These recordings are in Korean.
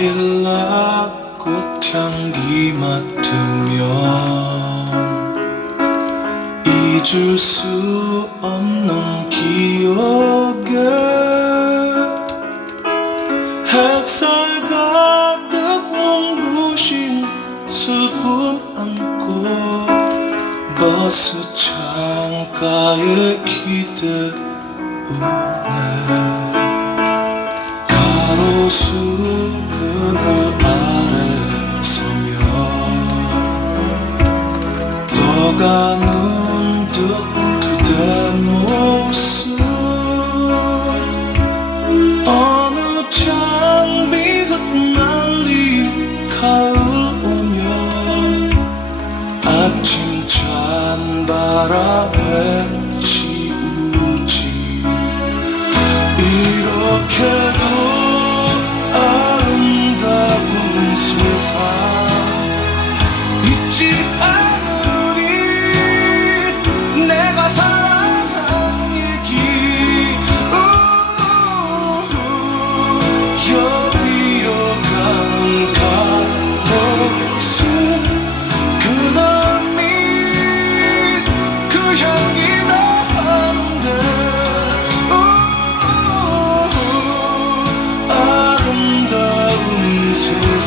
카릴라 꽃향기 맡으면 잊을 수 없는 기억에 햇살 가득 눈부신 슬픈 안고 버스 창가에 기대 우네. 가로수 mar aberto.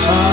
sun.